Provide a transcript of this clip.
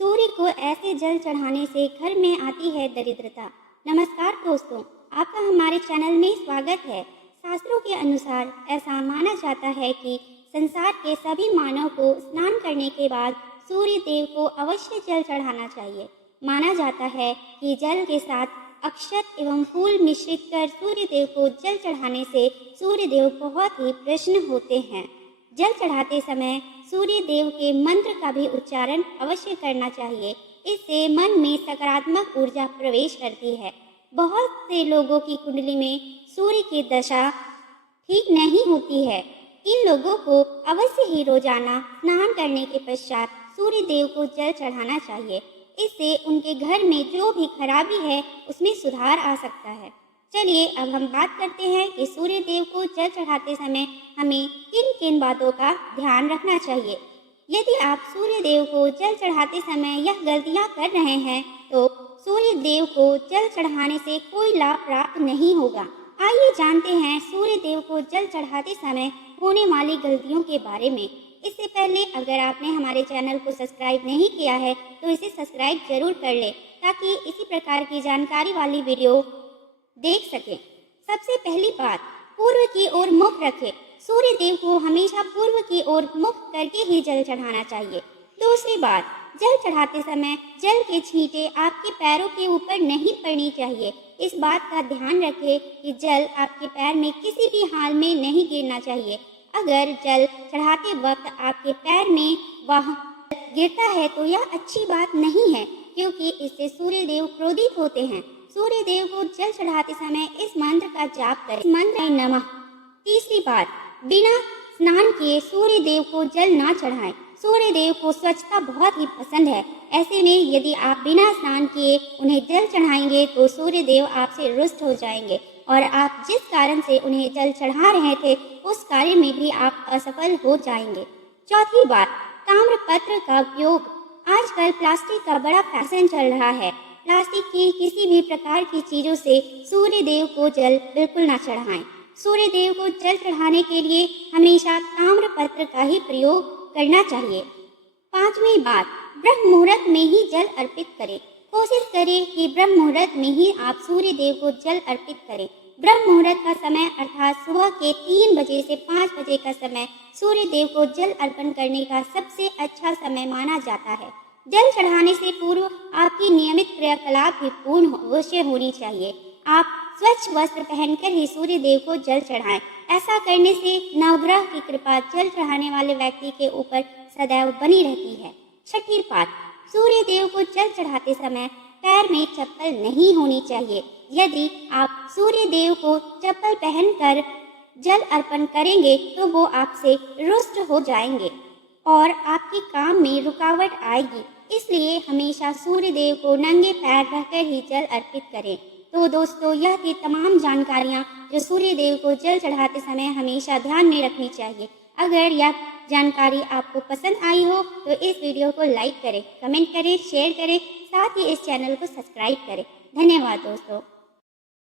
सूर्य को ऐसे जल चढ़ाने से घर में आती है दरिद्रता। नमस्कार दोस्तों, आपका हमारे चैनल में स्वागत है। शास्त्रों के अनुसार ऐसा माना जाता है कि संसार के सभी मानव को स्नान करने के बाद सूर्य देव को अवश्य जल चढ़ाना चाहिए। माना जाता है कि जल के साथ अक्षत एवं फूल मिश्रित कर सूर्य देव को जल चढ़ाने से सूर्य देव बहुत ही प्रसन्न होते हैं। जल चढ़ाते समय सूर्य देव के मंत्र का भी उच्चारण अवश्य करना चाहिए। इससे मन में सकारात्मक ऊर्जा प्रवेश करती है। बहुत से लोगों की कुंडली में सूर्य की दशा ठीक नहीं होती है। इन लोगों को अवश्य ही रोजाना स्नान करने के पश्चात सूर्य देव को जल चढ़ाना चाहिए। इससे उनके घर में जो भी खराबी है उसमें सुधार आ सकता है। चलिए अब हम बात करते हैं कि सूर्य देव को जल चढ़ाते समय हमें किन किन बातों का ध्यान रखना चाहिए। यदि आप सूर्य देव को जल चढ़ाते समय यह गलतियां कर रहे हैं तो सूर्य देव को जल चढ़ाने से कोई लाभ प्राप्त नहीं होगा। आइए जानते हैं सूर्य देव को जल चढ़ाते समय होने वाली गलतियों के बारे में। इससे पहले अगर आपने हमारे चैनल को सब्सक्राइब नहीं किया है तो इसे सब्सक्राइब जरूर कर ले ताकि इसी प्रकार की जानकारी वाली वीडियो देख सके। सबसे पहली बात, पूर्व की ओर मुख रखें। सूर्य देव को हमेशा पूर्व की ओर मुख करके ही जल चढ़ाना चाहिए। दूसरी बात, जल चढ़ाते समय जल के छींटे आपके पैरों के ऊपर नहीं पड़नी चाहिए। इस बात का ध्यान रखें कि जल आपके पैर में किसी भी हाल में नहीं गिरना चाहिए। अगर जल चढ़ाते वक्त आपके पैर में वह गिरता है तो यह अच्छी बात नहीं है, क्योंकि इससे सूर्य देव क्रोधित होते हैं। सूर्य देव को जल चढ़ाते समय इस मंत्र का जाप करें, मंत्र नमः। तीसरी बात, बिना स्नान किए सूर्य देव को जल ना चढ़ाएं। सूर्य देव को स्वच्छता बहुत ही पसंद है। ऐसे में यदि आप बिना स्नान किए उन्हें जल चढ़ाएंगे तो सूर्य देव आपसे रुष्ट हो जाएंगे और आप जिस कारण से उन्हें जल चढ़ा रहे थे उस कार्य में भी आप असफल हो जाएंगे। चौथी बात, ताम्रपत्र का उपयोग। आजकल प्लास्टिक का बड़ा फैशन चल रहा है। प्लास्टिक की किसी भी प्रकार की चीजों से सूर्य देव को जल बिल्कुल ना चढ़ाएं। सूर्य देव को जल चढ़ाने के लिए हमेशा ताम्रपत्र का ही प्रयोग करना चाहिए। पांचवी बात, ब्रह्म मुहूर्त में ही जल अर्पित करें। कोशिश करें कि ब्रह्म मुहूर्त में ही आप सूर्य देव को जल अर्पित करें। ब्रह्म मुहूर्त का समय अर्थात सुबह के 3 बजे से 5 बजे का समय सूर्य देव को जल अर्पण करने का सबसे अच्छा समय माना जाता है। जल चढ़ाने से पूर्व आपकी नियमित क्रियाकलाप भी पूर्ण अवश्य होनी चाहिए। आप स्वच्छ वस्त्र पहनकर ही सूर्य देव को जल चढ़ाएं। ऐसा करने से नवग्रह की कृपा जल चढ़ाने वाले व्यक्ति के ऊपर सदैव बनी रहती है। छठी बात, सूर्य देव को जल चढ़ाते समय पैर में चप्पल नहीं होनी चाहिए। यदि आप सूर्य देव को चप्पल पहनकर जल अर्पण करेंगे तो वो आपसे रुष्ट हो जाएंगे और आपके काम में रुकावट आएगी। इसलिए हमेशा सूर्य देव को नंगे पैर रहकर ही जल अर्पित करें। तो दोस्तों, यह थी तमाम जानकारियाँ जो सूर्य देव को जल चढ़ाते समय हमेशा ध्यान में रखनी चाहिए। अगर यह जानकारी आपको पसंद आई हो तो इस वीडियो को लाइक करें, कमेंट करें, शेयर करें, साथ ही इस चैनल को सब्सक्राइब करें। धन्यवाद दोस्तों।